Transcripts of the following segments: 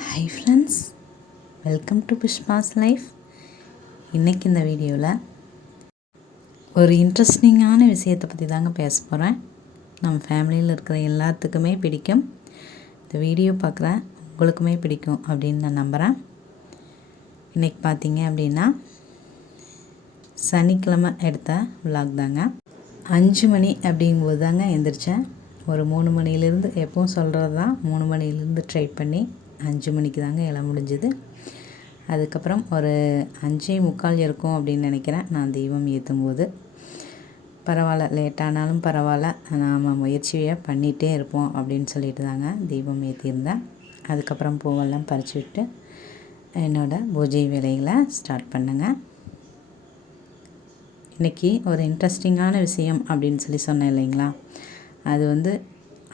Hi friends, welcome to Pushpa's life. இன்றைக்கி இந்த வீடியோவில் ஒரு இன்ட்ரெஸ்டிங்கான விஷயத்தை பற்றி தாங்க பேச போகிறேன். நம்ம ஃபேமிலியில் இருக்கிற எல்லாத்துக்குமே பிடிக்கும். இந்த வீடியோ பார்க்குற உங்களுக்குமே பிடிக்கும் அப்படின்னு நான் நம்புகிறேன். இன்றைக்கி பார்த்தீங்க அப்படின்னா சனிக்கிழமை எடுத்த விலாக் தாங்க. 5 மணி அப்படிங்கும்போது தாங்க எழுந்திரிச்சேன். ஒரு 3 மணிலேருந்து எப்பவும் சொல்கிறது தான், 3 மணிலேருந்து ட்ரை பண்ணி 5 மணிக்கு தாங்க எழ முடிஞ்சுது. அதுக்கப்புறம் ஒரு 5:45 இருக்கும் அப்படின்னு நினைக்கிறேன். நான் தீபம் ஏற்றும் போது பரவாயில்ல, லேட்டானாலும் பரவாயில்ல, நாம் முயற்சியை பண்ணிகிட்டே இருப்போம் அப்படின்னு சொல்லிட்டு தாங்க தீபம் ஏற்றியிருந்தேன். அதுக்கப்புறம் பூவெல்லாம் பறித்து விட்டு என்னோடய பூஜை வேலைகளை ஸ்டார்ட் பண்ணுங்க. இன்றைக்கி ஒரு இன்ட்ரெஸ்டிங்கான விஷயம் அப்படின்னு சொன்னேன் இல்லைங்களா, அது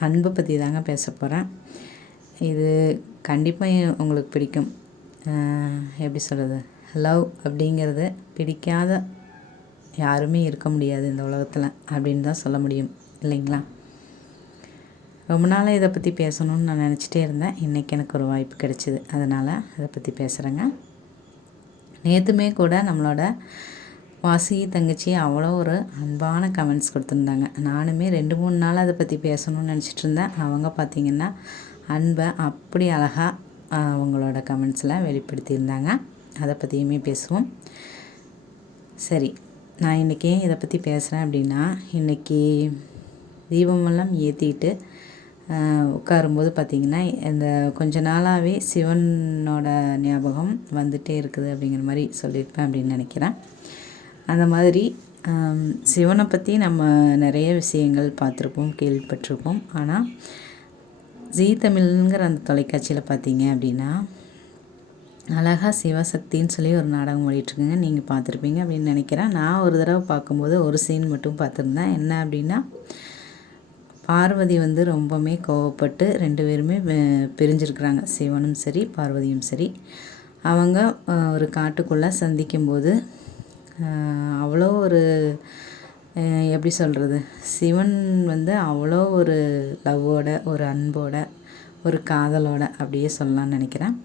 அன்பை பற்றி தாங்க பேச போகிறேன். இது கண்டிப்பாக உங்களுக்கு பிடிக்கும். எப்படி சொல்கிறது, லவ் அப்படிங்கிறது பிடிக்காத யாருமே இருக்க முடியாது இந்த உலகத்தில் அப்படின்னு தான் சொல்ல முடியும் இல்லைங்களா. ரொம்ப நாளாக இதை பற்றி பேசணும்னு நான் நினச்சிட்டே இருந்தேன். இன்றைக்கி எனக்கு ஒரு வாய்ப்பு கிடைச்சிது, அதனால் அதை பற்றி பேசுகிறேங்க. நேற்றுமே கூட நம்மளோட வாசுகி தங்கச்சி அவ்வளோ ஒரு அன்பான கமெண்ட்ஸ் கொடுத்துருந்தாங்க. நானுமே 2-3 நாள் அதை பற்றி பேசணும்னு நினச்சிட்டு இருந்தேன். அவங்க பார்த்திங்கன்னா அன்பை அப்படி அழகாக அவங்களோட கமெண்ட்ஸில் வெளிப்படுத்தியிருந்தாங்க. அதை பற்றியுமே பேசுவோம். சரி, நான் இன்றைக்கி இதை பற்றி பேசுகிறேன் அப்படின்னா, இன்றைக்கி தீபமெல்லாம் ஏற்றிட்டு உட்காரும்போது பார்த்திங்கன்னா இந்த கொஞ்ச நாளாகவே சிவனோட ஞாபகம் வந்துகிட்டே இருக்குது அப்படிங்கிற மாதிரி சொல்லியிருப்பேன் அப்படின்னு நினைக்கிறேன். அந்த மாதிரி சிவனை பற்றி நம்ம நிறைய விஷயங்கள் பார்த்துருப்போம், கேள்விப்பட்டிருப்போம். ஆனால் ஜீ தமிழ்ங்கிற அந்த தொலைக்காட்சியில் பார்த்தீங்க அப்படின்னா அழகாக சிவசக்தின்னு சொல்லி ஒரு நாடகம் ஓடிட்டுருக்குங்க. நீங்கள் பார்த்துருப்பீங்க அப்படின்னு நினைக்கிறேன். நான் ஒரு தடவை பார்க்கும்போது ஒரு சீன் மட்டும் பார்த்துருந்தேன். என்ன அப்படின்னா, பார்வதி ரொம்பவுமே கோவப்பட்டு 2 பேருமே பிரிஞ்சிருக்கிறாங்க. சிவனும் சரி பார்வதியும் சரி. அவங்க ஒரு காட்டுக்குள்ளே சந்திக்கும்போது அவ்வளோ ஒரு எப்படி சொல்கிறது, சிவன் அவ்வளோ ஒரு லவ்வோட, ஒரு அன்போட, ஒரு காதலோட அப்படியே சொல்லலாம்னு நினைக்கிறேன்.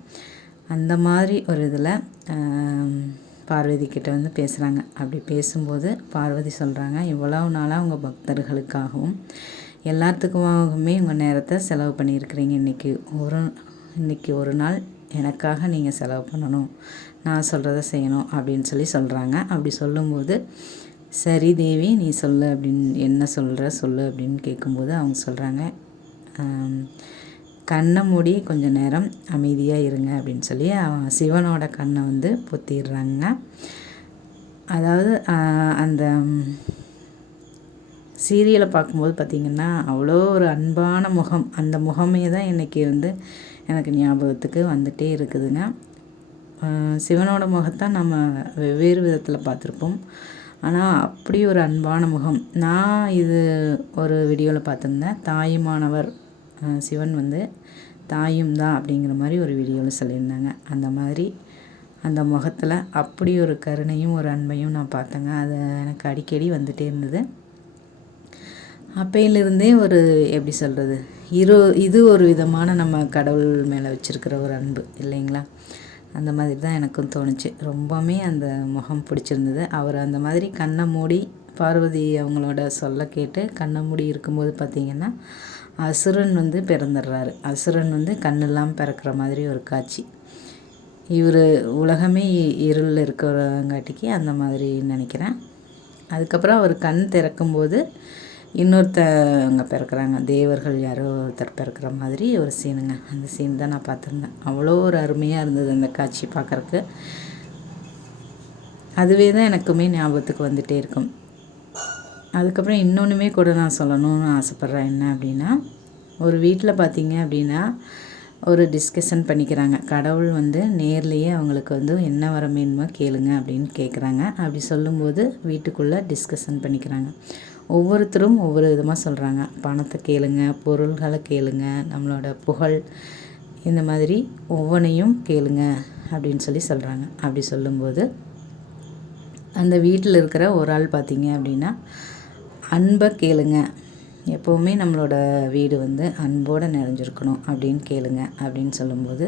அந்த மாதிரி ஒரு இதில் பார்வதி கிட்ட பேசுகிறாங்க. அப்படி பேசும்போது பார்வதி சொல்கிறாங்க, இவ்வளவு நாளாக உங்கள் பக்தர்களுக்காகவும் எல்லாத்துக்குமாகவுமே உங்கள் நேரத்தை செலவு பண்ணியிருக்கிறீங்க. இன்றைக்கி ஒரு நாள் எனக்காக நீங்கள் செலவு பண்ணணும், நான் சொல்கிறத செய்யணும் அப்படின்னு சொல்கிறாங்க. அப்படி சொல்லும்போது, சரி தேவி நீ சொல்லு அப்படின்னு, என்ன சொல்லு அப்படின்னு கேட்கும்போது அவங்க சொல்கிறாங்க, கண்ணை மூடி கொஞ்சம் நேரம் அமைதியாக இருங்க அப்படின்னு சொல்லி சிவனோட கண்ணை பொத்திடுறாங்க. அதாவது அந்த சீரியலை பார்க்கும்போது பார்த்திங்கன்னா அவ்வளோ ஒரு அன்பான முகம், அந்த முகமே தான் இன்றைக்கி எனக்கு ஞாபகத்துக்கு வந்துகிட்டே இருக்குதுங்க. சிவனோட முகத்தை நம்ம வெவ்வேறு விதத்தில் பார்த்துருப்போம், ஆனால் அப்படி ஒரு அன்பான முகம். நான் இது ஒரு வீடியோவில் பார்த்துருந்தேன். தாயுமானவர் சிவன் தாயும் தான் அப்படிங்கிற மாதிரி ஒரு வீடியோவில் சொல்லியிருந்தாங்க. அந்த மாதிரி அந்த முகத்தில் அப்படி ஒரு கருணையும் ஒரு அன்பையும் நான் பார்த்தேங்க. அது எனக்கு அடிக்கடி வந்துகிட்டே இருந்தது. அப்பையிலிருந்தே ஒரு எப்படி சொல்கிறது, இது ஒரு விதமான நம்ம கடவுள் மேலே வச்சுருக்கிற ஒரு அன்பு இல்லைங்களா. அந்த மாதிரி தான் எனக்கும் தோணுச்சு. ரொம்பவுமே அந்த முகம் பிடிச்சிருந்தது. அவர் அந்த மாதிரி கண்ணை மூடி பார்வதி அவங்களோட சொல்ல கேட்டு கண்ணை மூடி இருக்கும்போது பார்த்திங்கன்னா அசுரன் பிறந்துடுறாரு. அசுரன் கண்ணெல்லாம் பிறக்கிற மாதிரி ஒரு காட்சி. இவர் உலகமே இருள் இருக்கிறங்காட்டிக்கு அந்த மாதிரி நினைக்கிறேன். அதுக்கப்புறம் அவர் கண் திறக்கும்போது இன்னொருத்தவங்க பிறக்கிறாங்க, தேவர்கள் யாரோ ஒருத்தர் பிறக்கிற மாதிரி ஒரு சீனுங்க. அந்த சீன் தான் நான் பார்த்துருந்தேன். அவ்வளோ ஒரு அருமையாக இருந்தது அந்த காட்சி பார்க்குறக்கு. அதுவே தான் எனக்குமே ஞாபகத்துக்கு வந்துகிட்டே இருக்கும். அதுக்கப்புறம் இன்னொன்றுமே கூட நான் சொல்லணும்னு ஆசைப்பட்றேன். என்ன அப்படின்னா, ஒரு வீட்டில் பார்த்திங்க அப்படின்னா ஒரு டிஸ்கஷன் பண்ணிக்கிறாங்க. கடவுள் நேர்லேயே அவங்களுக்கு என்ன வர வேணுமோ கேளுங்க அப்படின்னு கேட்குறாங்க. அப்படி சொல்லும்போது வீட்டுக்குள்ளே டிஸ்கஷன் பண்ணிக்கிறாங்க. ஒவ்வொருத்தரும் ஒவ்வொரு விதமாக சொல்கிறாங்க. பணத்தை கேளுங்க, பொருள்களை கேளுங்க, நம்மளோட புகழ், இந்த மாதிரி ஒவ்வொன்றையும் கேளுங்க அப்படின்னு சொல்கிறாங்க. அப்படி சொல்லும்போது அந்த வீட்டில் இருக்கிற ஒரு ஆள் பார்த்திங்க அப்படின்னா, அன்பை கேளுங்க, எப்போவுமே நம்மளோட வீடு வந்து அன்போடு நிறைஞ்சிருக்கணும் அப்படின்னு கேளுங்க அப்படின்னு சொல்லும்போது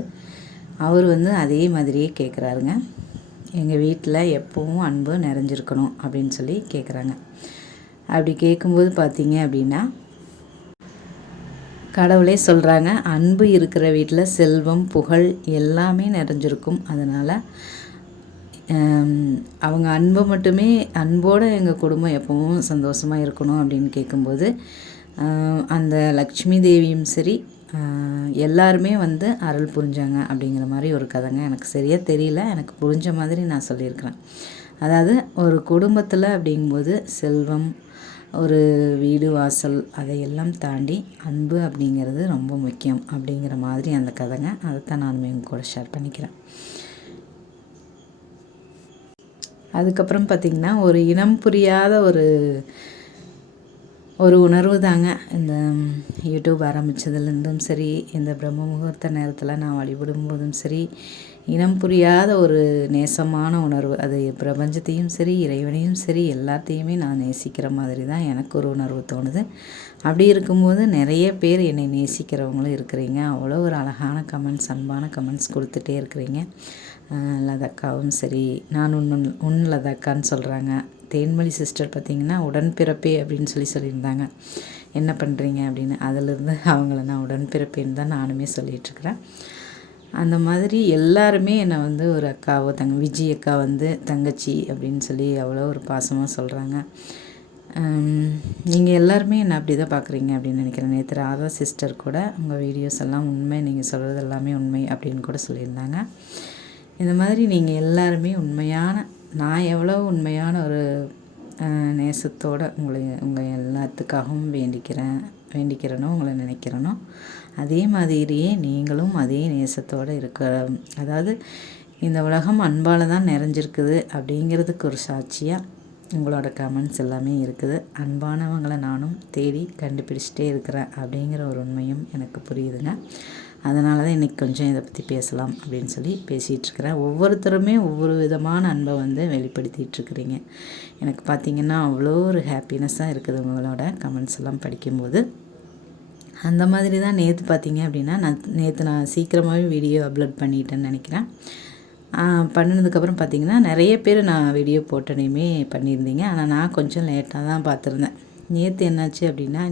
அவர் வந்து அதே மாதிரியே கேட்குறாருங்க. எங்கள் வீட்டில் எப்போவும் அன்பு நிறைஞ்சிருக்கணும் அப்படின்னு சொல்லி கேட்குறாங்க. அப்படி கேட்கும்போது பார்த்தீங்க அப்படின்னா கடவுளே சொல்கிறாங்க, அன்பு இருக்கிற வீட்டில் செல்வம் புகழ் எல்லாமே நிறைஞ்சிருக்கும். அதனால் அவங்க அன்பை மட்டுமே அன்போடு எங்கள் குடும்பம் எப்பவும் சந்தோஷமாக இருக்கணும் அப்படின்னு கேட்கும்போது அந்த லக்ஷ்மி தேவியும் சரி எல்லாருமே வந்து அருள் புரிஞ்சாங்க அப்படிங்கிற மாதிரி ஒரு கதைங்க. எனக்கு சரியாக தெரியல, எனக்கு புரிஞ்ச மாதிரி நான் சொல்லியிருக்கிறேன். அதாவது ஒரு குடும்பத்தில் அப்படிங்கும்போது செல்வம் ஒரு வீடு வாசல் அதையெல்லாம் தாண்டி அன்பு அப்படிங்கிறது ரொம்ப முக்கியம் அப்படிங்கிற மாதிரி அந்த கதைங்க. அதைத்தான் நானுமே உங்க கூட ஷேர் பண்ணிக்கிறேன். அதுக்கப்புறம் பார்த்திங்கன்னா ஒரு இனம் புரியாத ஒரு உணர்வு தாங்க. இந்த யூடியூப் ஆரம்பித்ததுலேருந்தும் சரி, இந்த பிரம்ம முகூர்த்த நேரத்தில் நான் வழிபடும் போதும் சரி, இனம் புரியாத ஒரு நேசமான உணர்வு. அது பிரபஞ்சத்தையும் சரி இறைவனையும் சரி எல்லாத்தையுமே நான் நேசிக்கிற மாதிரி தான் எனக்கு ஒரு உணர்வு தோணுது. அப்படி இருக்கும்போது நிறைய பேர் என்னை நேசிக்கிறவங்களும் இருக்கிறீங்க. அவ்வளோ ஒரு அழகான கமெண்ட்ஸ், அன்பான கமெண்ட்ஸ் கொடுத்துட்டே இருக்கிறீங்க. லதக்காவும் சரி, நான் உன் லதக்கான்னு சொல்கிறாங்க. தேன்மொழி சிஸ்டர் பார்த்திங்கன்னா உடன்பிறப்பே அப்படின்னு சொல்லியிருந்தாங்க. என்ன பண்ணுறீங்க அப்படின்னு. அதிலிருந்து அவங்கள நான் உடன்பிறப்பேன்னு தான் நானுமே சொல்லிகிட்ருக்கிறேன். அந்த மாதிரி எல்லாருமே என்னை வந்து ஒரு அக்காவோ விஜி அக்கா வந்து தங்கச்சி அப்படின்னு சொல்லி அவ்வளோ ஒரு பாசமாக சொல்கிறாங்க. நீங்கள் எல்லாருமே என்னை அப்படி தான் பார்க்குறீங்க அப்படின்னு நினைக்கிறேன். நேற்று ராதா சிஸ்டர் கூட உங்கள் வீடியோஸ் எல்லாம் உண்மை, நீங்கள் சொல்கிறது எல்லாமே உண்மை அப்படின்னு கூட சொல்லியிருந்தாங்க. இந்த மாதிரி நீங்கள் எல்லாருமே நான் எவ்வளோ உண்மையான ஒரு நேசத்தோடு உங்கள் எல்லாத்துக்காகவும் வேண்டிக்கிறனோ உங்களை நினைக்கிறனோ அதே மாதிரியே நீங்களும் அதே நேசத்தோடு அதாவது இந்த உலகம் அன்பால் தான் நிறைஞ்சிருக்குது அப்படிங்கிறதுக்கு ஒரு சாட்சியாக உங்களோட கமெண்ட்ஸ் எல்லாமே இருக்குது. அன்பானவங்களை நானும் தேடி கண்டுபிடிச்சிட்டே இருக்கிறேன் அப்படிங்கிற ஒரு உண்மையும் எனக்கு புரியுதுங்க. அதனால தான் இன்றைக்கி கொஞ்சம் இதை பற்றி பேசலாம் அப்படின்னு சொல்லி பேசிகிட்ருக்கிறேன். ஒவ்வொருத்தருமே ஒவ்வொரு விதமான அன்பை வந்து வெளிப்படுத்திகிட்ருக்குறீங்க. எனக்கு பார்த்திங்கன்னா அவ்வளோ ஒரு ஹாப்பினஸ்ஸாக இருக்குது உங்களோட கமெண்ட்ஸ் எல்லாம் படிக்கும்போது. அந்த மாதிரி தான் நேற்று பார்த்திங்க அப்படின்னா நான் சீக்கிரமாகவே வீடியோ அப்லோட் பண்ணிட்டேன்னு நினைக்கிறேன். பண்ணினதுக்கப்புறம் பார்த்திங்கன்னா நிறைய பேர் நான் வீடியோ போட்டனையுமே பண்ணியிருந்தீங்க. ஆனால் நான் கொஞ்சம் லேட்டாக தான் பார்த்துருந்தேன். நேற்று என்னாச்சு அப்படின்னா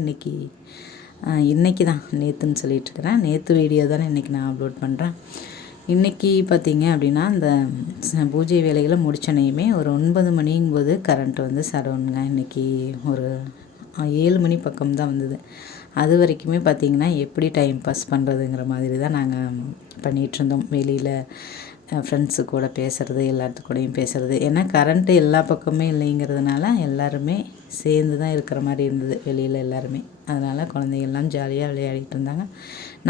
இன்றைக்கி தான் நேற்றுன்னு சொல்லிகிட்ருக்கிறேன். நேற்று வீடியோ தானே இன்றைக்கி நான் அப்லோட் பண்ணுறேன். இன்றைக்கி பார்த்திங்க அப்படின்னா இந்த பூஜை வேலைகளை முடிச்சனையுமே ஒரு 9 மணிங்கும்போது கரண்ட் வந்து சடவுனுங்க. இன்றைக்கி ஒரு 7 மணி பக்கம் தான் வந்தது. அது வரைக்குமே பார்த்திங்கன்னா எப்படி டைம் பாஸ் பண்ணுறதுங்கிற மாதிரி தான் நாங்கள் பண்ணிகிட்ருந்தோம். வெளியில் ஃப்ரெண்ட்ஸு கூட பேசுகிறது, எல்லாத்துக்கூடையும் பேசுகிறது. ஏன்னா கரண்ட்டு எல்லா பக்கமே இல்லைங்கிறதுனால எல்லாருமே சேர்ந்து தான் இருக்கிற மாதிரி இருந்தது வெளியில் எல்லாருமே. அதனால் குழந்தைகள்லாம் ஜாலியாக விளையாடிட்டு இருந்தாங்க.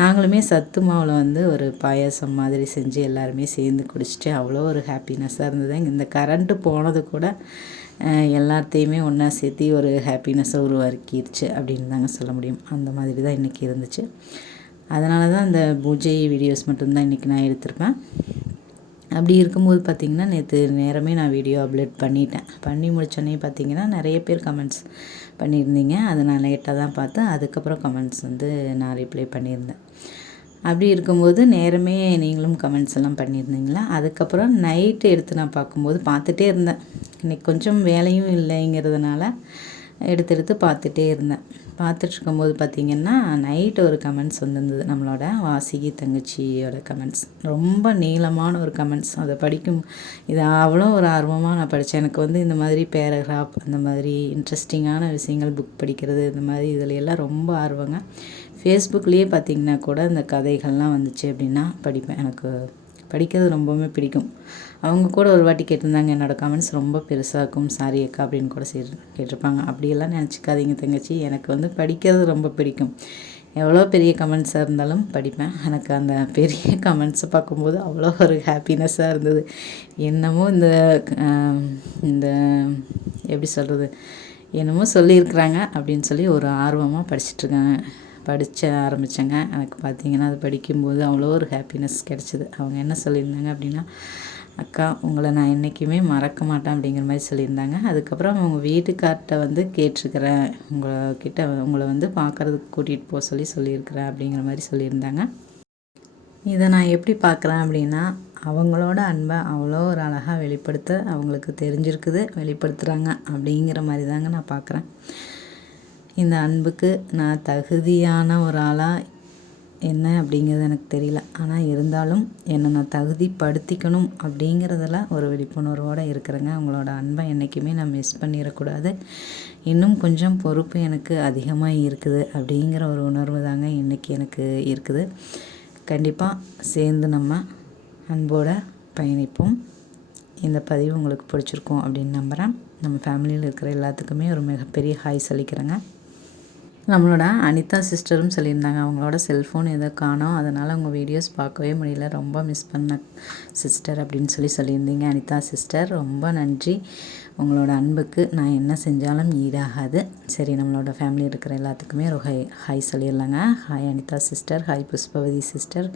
நாங்களுமே சத்து மாவில் வந்து ஒரு பாயாசம் மாதிரி செஞ்சு எல்லாருமே சேர்ந்து குடிச்சிட்டு அவ்வளோ ஒரு ஹாப்பினஸ்ஸாக இருந்தது. இந்த கரண்ட்டு போனது கூட எல்லாத்தையுமே ஒன்றா சேர்த்து ஒரு ஹாப்பினஸ்ஸை உருவாக்கிடுச்சு அப்படின்னு தாங்க சொல்ல முடியும். அந்த மாதிரி தான் இன்றைக்கி இருந்துச்சு. அதனால தான் அந்த பூஜை வீடியோஸ் மட்டும்தான் இன்றைக்கி நான் எடுத்திருப்பேன். அப்படி இருக்கும்போது பார்த்திங்கன்னா நேற்று நேரமே நான் வீடியோ அப்லோட் பண்ணி முடித்தோன்னே பார்த்திங்கன்னா நிறைய பேர் கமெண்ட்ஸ் பண்ணியிருந்தீங்க. அதை நான் லேட்டாக தான் பார்த்தேன். அதுக்கப்புறம் கமெண்ட்ஸ் வந்து நான் ரிப்ளை பண்ணியிருந்தேன். அப்படி இருக்கும்போது நேரமே நீங்களும் கமெண்ட்ஸ் எல்லாம் பண்ணியிருந்தீங்களா. அதுக்கப்புறம் நைட்டு எடுத்து நான் பார்த்துட்டே இருந்தேன். இன்றைக்கி கொஞ்சம் வேலையும் இல்லைங்கிறதுனால எடுத்து பார்த்துட்டே இருந்தேன். பார்த்துட்ருக்கும்போது பார்த்திங்கன்னா நைட்டு ஒரு கமெண்ட்ஸ் வந்திருந்தது. நம்மளோட வாசிகி தங்கச்சியோட கமெண்ட்ஸ் ரொம்ப நீளமான ஒரு கமெண்ட்ஸ். அதை இது அவ்வளோ ஒரு ஆர்வமாக நான் படித்தேன். எனக்கு வந்து இந்த மாதிரி பேராகிராஃப் அந்த மாதிரி இன்ட்ரெஸ்டிங்கான விஷயங்கள் புக் படிக்கிறது இந்த மாதிரி இதில் எல்லாம் ரொம்ப ஆர்வங்க. ஃபேஸ்புக்லேயே பார்த்திங்கன்னா கூட இந்த கதைகள்லாம் வந்துச்சு அப்படின்னா படிப்பேன். எனக்கு படிக்கிறது ரொம்பவுமே பிடிக்கும். அவங்க கூட ஒரு வாட்டி கேட்டிருந்தாங்க, என்னோடய கமெண்ட்ஸ் ரொம்ப பெருசாக இருக்கும் சாரி அக்கா அப்படின்னு கூட கேட்டிருப்பாங்க. அப்படியெல்லாம் நினச்சிக்காதீங்க தங்கச்சி, எனக்கு வந்து படிக்கிறது ரொம்ப பிடிக்கும். எவ்வளோ பெரிய கமெண்ட்ஸாக இருந்தாலும் படிப்பேன். எனக்கு அந்த பெரிய கமெண்ட்ஸை பார்க்கும்போது அவ்வளோ ஒரு ஹாப்பினஸ்ஸாக இருந்தது. என்னமோ இந்த எப்படி சொல்கிறது, என்னமோ சொல்லியிருக்கிறாங்க அப்படின்னு சொல்லி ஒரு ஆர்வமாக படித்த ஆரம்பித்தேங்க. எனக்கு பார்த்திங்கன்னா அது படிக்கும்போது அவ்வளோ ஒரு ஹாப்பினஸ் கிடச்சிது. அவங்க என்ன சொல்லியிருந்தாங்க அப்படின்னா, அக்கா உங்களை நான் என்றைக்குமே மறக்க மாட்டேன் அப்படிங்கிற மாதிரி சொல்லியிருந்தாங்க. அதுக்கப்புறம் அவங்க வீட்டுக்கார்ட்ட வந்து கேட்டிருக்கிறேன், உங்களை வந்து பார்க்குறதுக்கு கூட்டிகிட்டு போக சொல்லியிருக்கிறேன் அப்படிங்கிற மாதிரி சொல்லியிருந்தாங்க. இதை நான் எப்படி பார்க்குறேன் அப்படின்னா, அவங்களோட அன்பை அவ்வளோ ஒரு அழகாக வெளிப்படுத்த அவங்களுக்கு தெரிஞ்சிருக்குது, வெளிப்படுத்துகிறாங்க அப்படிங்கிற மாதிரி தாங்க நான் பார்க்குறேன். இந்த அன்புக்கு நான் தகுதியான ஒரு ஆளாக என்ன அப்படிங்கிறது எனக்கு தெரியல. ஆனால் இருந்தாலும் என்னை நான் தகுதிப்படுத்திக்கணும் அப்படிங்கிறதுல ஒரு விழிப்புணர்வோடு இருக்கிறேங்க. உங்களோட அன்பை என்றைக்குமே நான் மிஸ் பண்ணிடக்கூடாது. இன்னும் கொஞ்சம் பொறுப்பு எனக்கு அதிகமாக இருக்குது அப்படிங்கிற ஒரு உணர்வு தாங்க இன்றைக்கி எனக்கு இருக்குது. கண்டிப்பாக சேர்ந்து நம்ம அன்போடு பயணிப்போம். இந்த பதிவு உங்களுக்கு பிடிச்சிருக்கும் அப்படின்னு நம்புகிறேன். நம்ம ஃபேமிலியில் இருக்கிற எல்லாத்துக்குமே ஒரு மிகப்பெரிய ஹாய் சொல்லிக்கிறேங்க. நம்மளோட அனிதா சிஸ்டரும் சொல்லியிருந்தாங்க, அவங்களோட செல்ஃபோன் ஏதோ காணோம், அதனால் அவங்க வீடியோஸ் பார்க்கவே முடியல, ரொம்ப மிஸ் பண்ண சிஸ்டர் அப்படின்னு சொல்லியிருந்தீங்க. அனிதா சிஸ்டர் ரொம்ப நன்றி. உங்களோட அன்புக்கு நான் என்ன செஞ்சாலும் ஈடாகாது. சரி, நம்மளோட ஃபேமிலி இருக்கிற எல்லாத்துக்குமே ஒரு ஹாய் சொல்லிடலாங்க. Hi Anitha sister, hi Pushpavathi sister,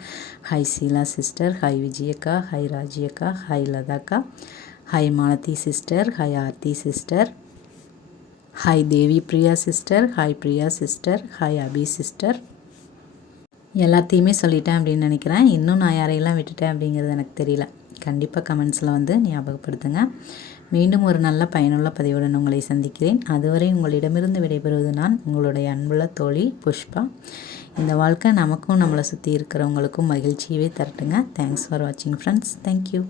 hi Sheela sister, hi விஜயக்கா, ஹாய் ராஜியக்கா, ஹாய் லதாக்கா, hi Malathi sister, hi Aarthi sister, hi Devi Priya sister, hi Priya sister, hi Abi sister. எல்லாத்தையுமே சொல்லிட்டேன் அப்படின்னு நினைக்கிறேன். இன்னும் நான் யாரையெல்லாம் விட்டுட்டேன் அப்படிங்கிறது எனக்கு தெரியல. கண்டிப்பாக கமெண்ட்ஸில் வந்து ஞாபகப்படுத்துங்க. மீண்டும் ஒரு நல்ல பயனுள்ள பதிவுடன் உங்களை சந்திக்கிறேன். அதுவரை உங்களிடமிருந்து விடைபெறுவது நான் உங்களுடைய அன்புள்ள தோழி புஷ்பா. இந்த வாழ்க்கை நமக்கும் நம்மளை சுற்றி இருக்கிறவங்களுக்கும் மகிழ்ச்சியவே தரட்டுங்க. தேங்க்ஸ் ஃபார் வாட்சிங் ஃப்ரெண்ட்ஸ். தேங்க்யூ.